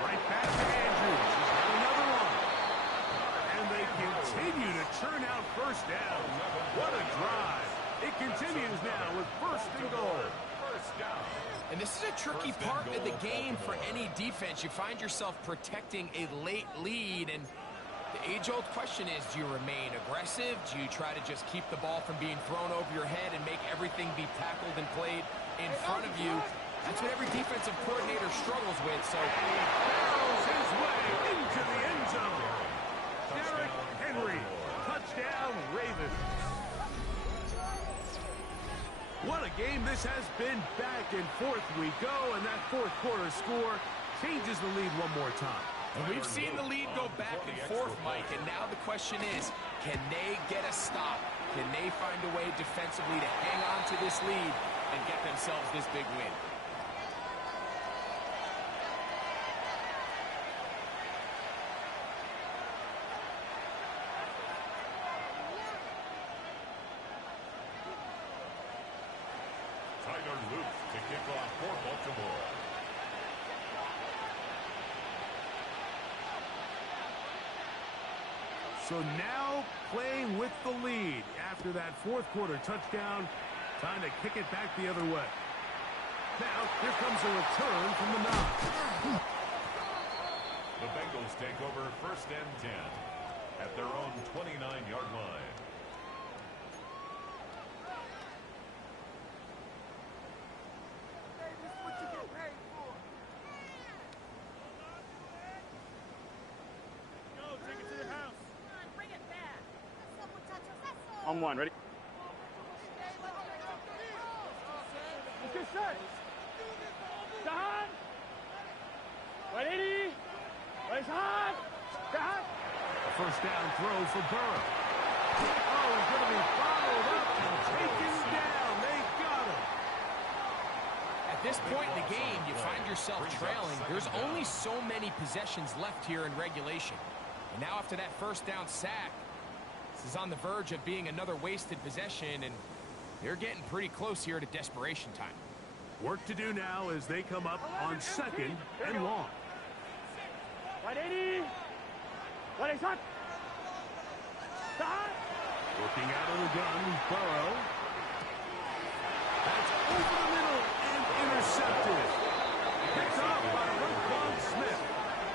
Right back to Andrews. He's got another one. And they continue to churn out first down. What a drive. It continues now with 1st and goal. First down. And this is a tricky part of the game for any defense. You find yourself protecting a late lead, and the age-old question is, do you remain aggressive? Do you try to just keep the ball from being thrown over your head and make everything be tackled and played in front of you? That's what every defensive coordinator struggles with. So he barrels his way into the end zone. Derrick Henry, touchdown Ravens. What a game this has been. Back and forth we go, and that fourth quarter score changes the lead one more time. And we've seen the lead go back and forth, Mike, and now the question is, can they get a stop? Can they find a way defensively to hang on to this lead and get themselves this big win? Luke to kick off for Baltimore. So now playing with the lead after that fourth quarter touchdown, time to kick it back the other way. Now here comes a return from the nine. The Bengals take over 1st and 10 at their own 29-yard line. On one, ready? Let's get set. Down. 180. Race hard. Down. A first down throw for Burrow. Oh, he's going to be followed up and taken down. They got him. At this point in the game, you find yourself trailing. There's only so many possessions left here in regulation. And now after that first down sack, this is on the verge of being another wasted possession, and they're getting pretty close here to desperation time. Work to do now as they come up on 2nd and long. 180. 180 shot. Start. Working out of the gun, Burrow. That's over the middle and intercepted. Picked up by Roquan Smith.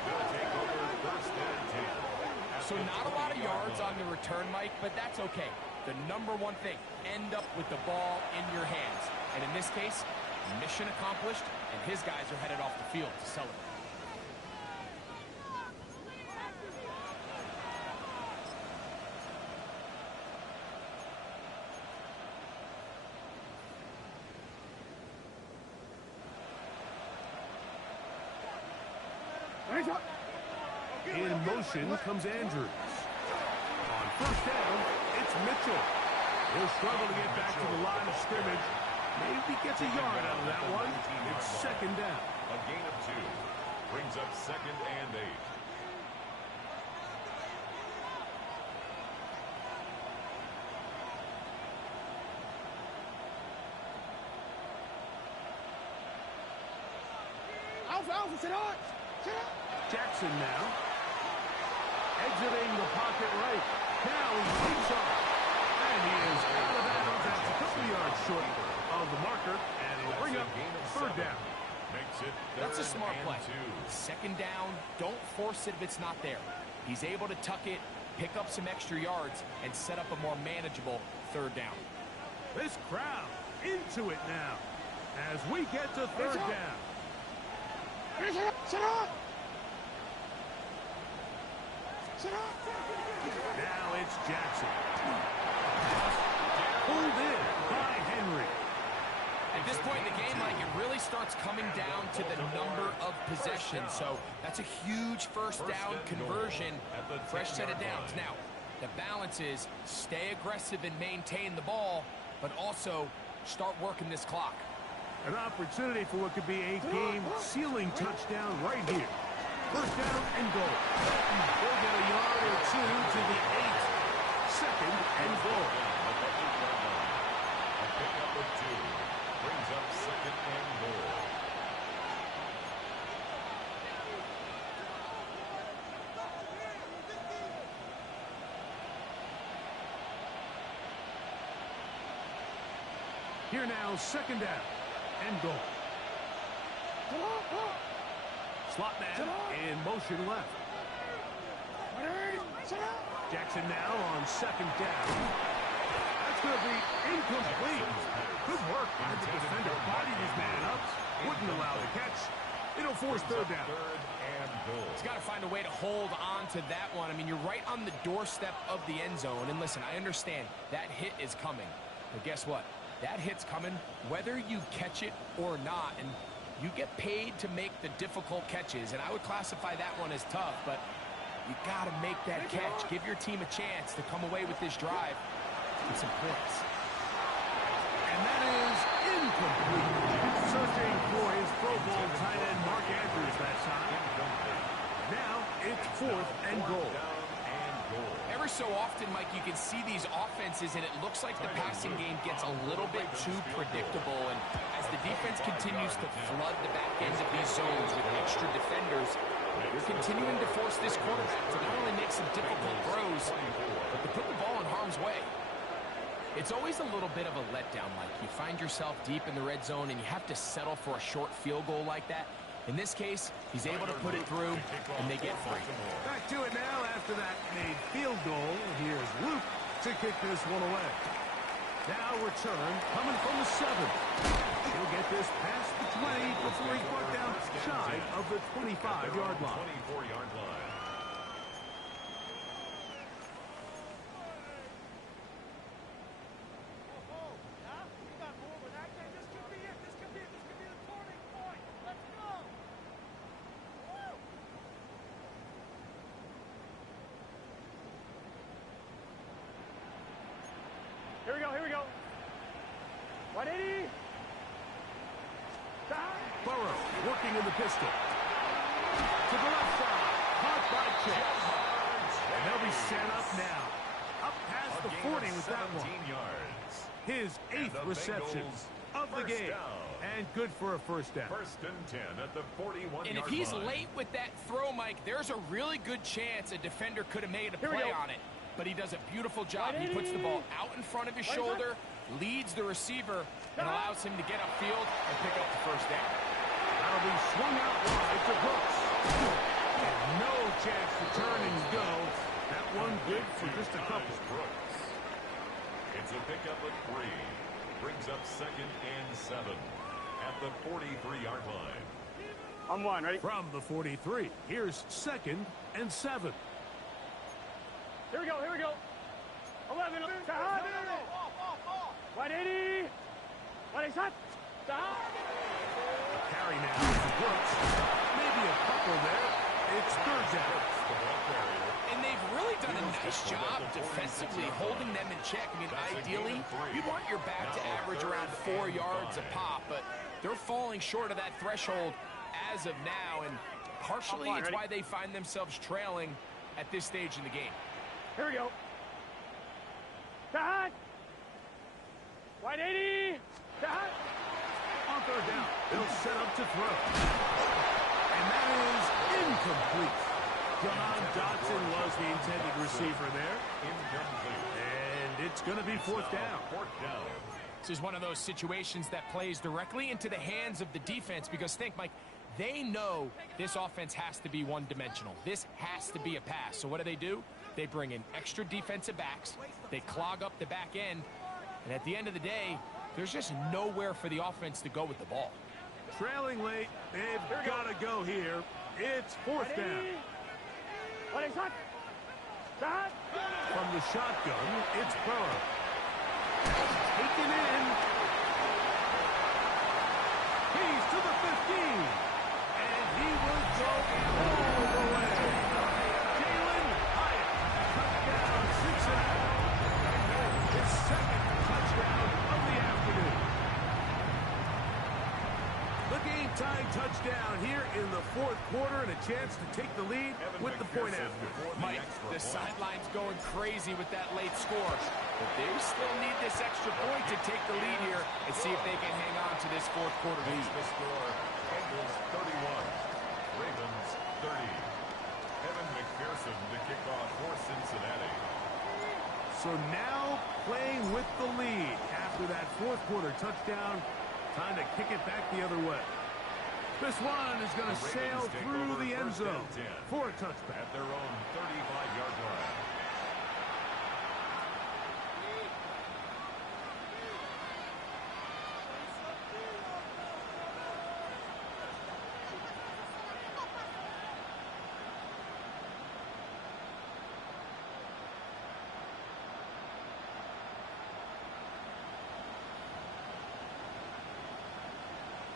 They'll take over 1st and 10. So not a lot of yards on the return, Mike, but that's okay. The number one thing, end up with the ball in your hands. And in this case, mission accomplished, and his guys are headed off the field to celebrate. In motion comes Andrews. On first down, it's Mitchell. He'll struggle to get back to the line of scrimmage. Maybe gets a yard out of that one. It's second down. A gain of 2 brings up second and 8. Jackson now. Exiting the pocket right. Now he leaps off. And he is out of bounds. That's a couple yards short of the marker. And it'll bring up third down. Makes it That's a smart and play. 2. Second down, don't force it if it's not there. He's able to tuck it, pick up some extra yards, and set up a more manageable third down. This crowd into it now as we get to third down. Now it's Jackson. Pulled in by Henry. At this point in the game, Mike, it really starts coming down to the number of possessions. So that's a huge first down conversion, fresh set of downs. Now, the balance is stay aggressive and maintain the ball, but also start working this clock. An opportunity for what could be a game-sealing touchdown right here. First down and goal. They'll get a yard or 2 to the 8. Second and goal. A pickup of 2 brings up second and goal. Here now, second down and goal. Slot man in motion left. Jackson now on second down. That's going to be incomplete. Good work by the defender. Bodied his man up. Wouldn't allow the catch. It'll force third down. Third and goal. He's got to find a way to hold on to that one. I mean, you're right on the doorstep of the end zone. And listen, I understand that hit is coming. But guess what? That hit's coming whether you catch it or not. And you get paid to make the difficult catches. And I would classify that one as tough. But you got to make that catch. Give your team a chance to come away with this drive with some points. And that is incomplete. Searching for his Pro Bowl tight end Mark Andrews that time. Now it's fourth and goal. Every so often, Mike, you can see these offenses, and it looks like the passing game gets a little bit too predictable. And as the defense continues to flood the back ends of these zones with extra defenders, you're continuing to force this quarterback to not only make some difficult throws, but to put the ball in harm's way. It's always a little bit of a letdown, Mike. You find yourself deep in the red zone, and you have to settle for a short field goal like that. In this case, he's able to put it through, and they get free. Back to it now after that made field goal. Here's Luke to kick this one away. Now return coming from the 7. He'll get this past the 20 before he's brought down shy of the 25-yard line. 24-yard line. Here we go. 180. Burrow working in the pistol. To the left side. Caught by Chase. And they'll be set up now. Up past the 40 with that one. Yards. His 8th reception of the game. And good for a first down. First and 10 at the 41-yard line. And if he's late with that throw, Mike, there's a really good chance a defender could have made a play on it. But he does a beautiful job. He puts the ball out in front of his shoulder, leads the receiver, and allows him to get upfield and pick up the first down. That'll be swung out wide to Brooks. And no chance to turn and go. That one good for just a couple. Brooks. It's a pickup of 3. Brings up second and 7 at the 43-yard line. On one, ready? From the 43, here's second and 7. Here we go. 11. 180. 180 shot. Carry now to Brooks. Maybe a couple there. It's third down. And they've really done a nice job defensively holding them in check. I mean, ideally, you'd want your back to average around 4 yards a pop, but they're falling short of that threshold as of now, and partially it's why they find themselves trailing at this stage in the game. Here we go. Cut. Wide 80. Cut. On third down, they'll set up to throw. And that is incomplete. John Dotson was the intended receiver there. And it's going to be fourth down. This is one of those situations that plays directly into the hands of the defense because think, Mike, they know this offense has to be one-dimensional. This has to be a pass. So what do? They bring in extra defensive backs. They clog up the back end. And at the end of the day, there's just nowhere for the offense to go with the ball. Trailing late, they've got to go here. It's fourth down. From the shotgun, it's Burrow. Taken in. He's to the 15. And he will go all the way. Jalen Hyatt, touchdown, 6-0. His second touchdown of the afternoon. The game-tying touchdown here in the fourth quarter and a chance to take the lead with the point after. Mike, the sideline's going crazy with that late score. But they still need this extra point to take the lead here and see if they can hang on to this fourth quarter lead. The score, Bengals 31, Ravens 30. Evan McPherson to kick off for Cincinnati. So now playing with the lead after that fourth quarter touchdown. Time to kick it back the other way. This one is going to sail through the end zone for a touchback. At their own 35-yard line.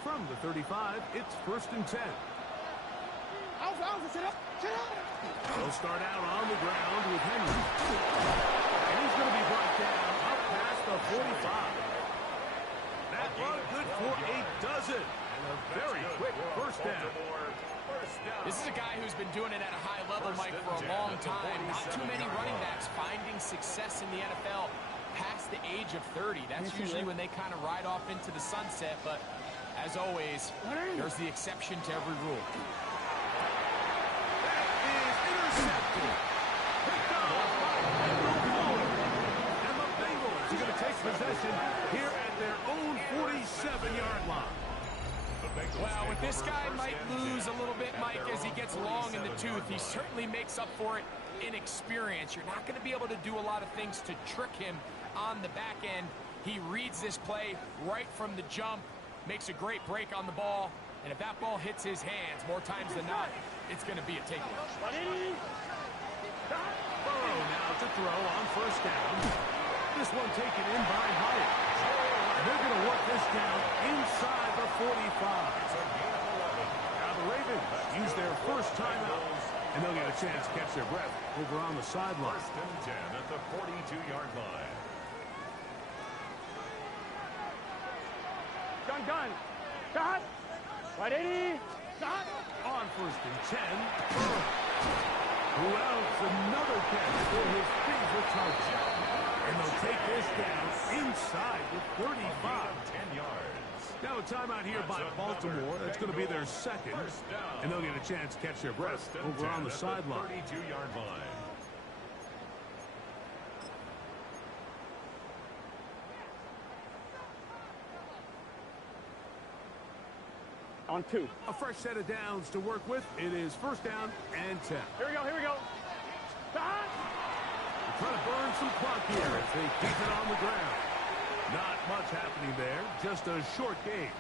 From the 35, it's first and 10. They'll start out on the ground with Henry. And he's going to be brought down up past the 45. That run good for a dozen. And a very quick first down. This is a guy who's been doing it at a high level, Mike, for a long time. Not too many running backs finding success in the NFL past the age of 30. That's usually when they kind of ride off into the sunset, but as always, there's the exception to every rule. That is intercepted. Picked off by Kendall Fuller. And the Bengals are going to take possession here at their own 47-yard line. Well, with this guy might lose a little bit, Mike, as he gets long in the tooth. He certainly makes up for it in experience. You're not going to be able to do a lot of things to trick him on the back end. He reads this play right from the jump. Makes a great break on the ball, and if that ball hits his hands more times than not, it's going to be a takeaway. Burrow now to throw on first down. This one taken in by Hyatt. And they're going to work this down inside the 45. Now the Ravens use their first timeout, and they'll get a chance to catch their breath over on the sideline. First and 10 at the 42-yard line. Gun. Cut. Wide 80. Cut. On first and 10, Burrow. Who else? Another catch for his favorite target. And they'll take this down inside the 35. 10 yards. Now a timeout here by Baltimore. That's going to be their second. And they'll get a chance to catch their breath over on the sideline. 32-yard line. On 2. A fresh set of downs to work with. It is first down and 10. Here we go. Cut. They're trying to burn some clock here as they keep it on the ground. Not much happening there. Just a short game.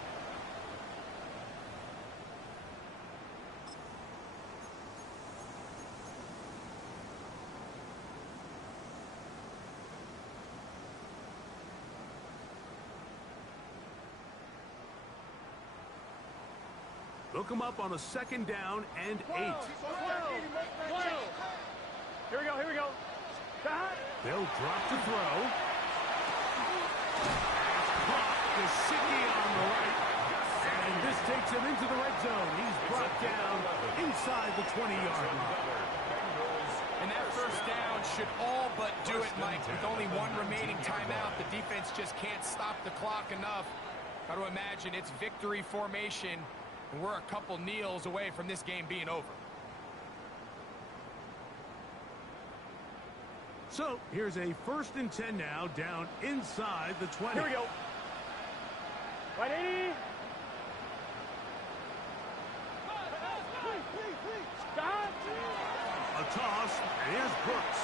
The Hook him up on a 2nd down and 8. Here we go, here we go. They'll drop to throw. Caught. Gesicki on the right. And this takes him into the red zone. He's brought down inside the 20-yard line. And that first down should all but do it, Mike. With only one remaining timeout, the defense just can't stop the clock enough. Got to imagine it's victory formation, and we're a couple kneels away from this game being over. So here's a 1st and 10 now, down inside the 20. Here we go. Right 80. A toss, and here's Brooks.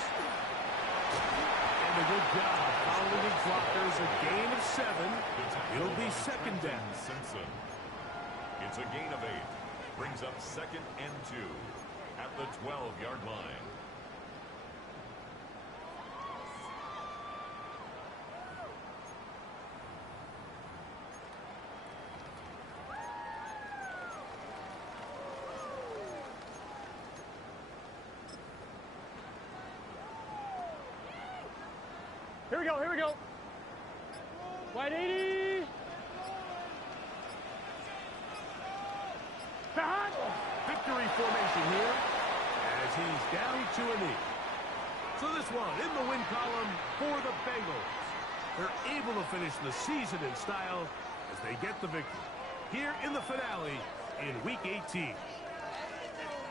And a good job following his blockers, a gain of 7. It'll be 2nd down. Simpson. It's a gain of 8. Brings up 2nd and 2 at the 12-yard line. Here we go, here we go. Wide 80. Victory formation here as he's down to a knee. So this one in the win column for the Bengals. They're able to finish the season in style as they get the victory here in the finale in Week 18.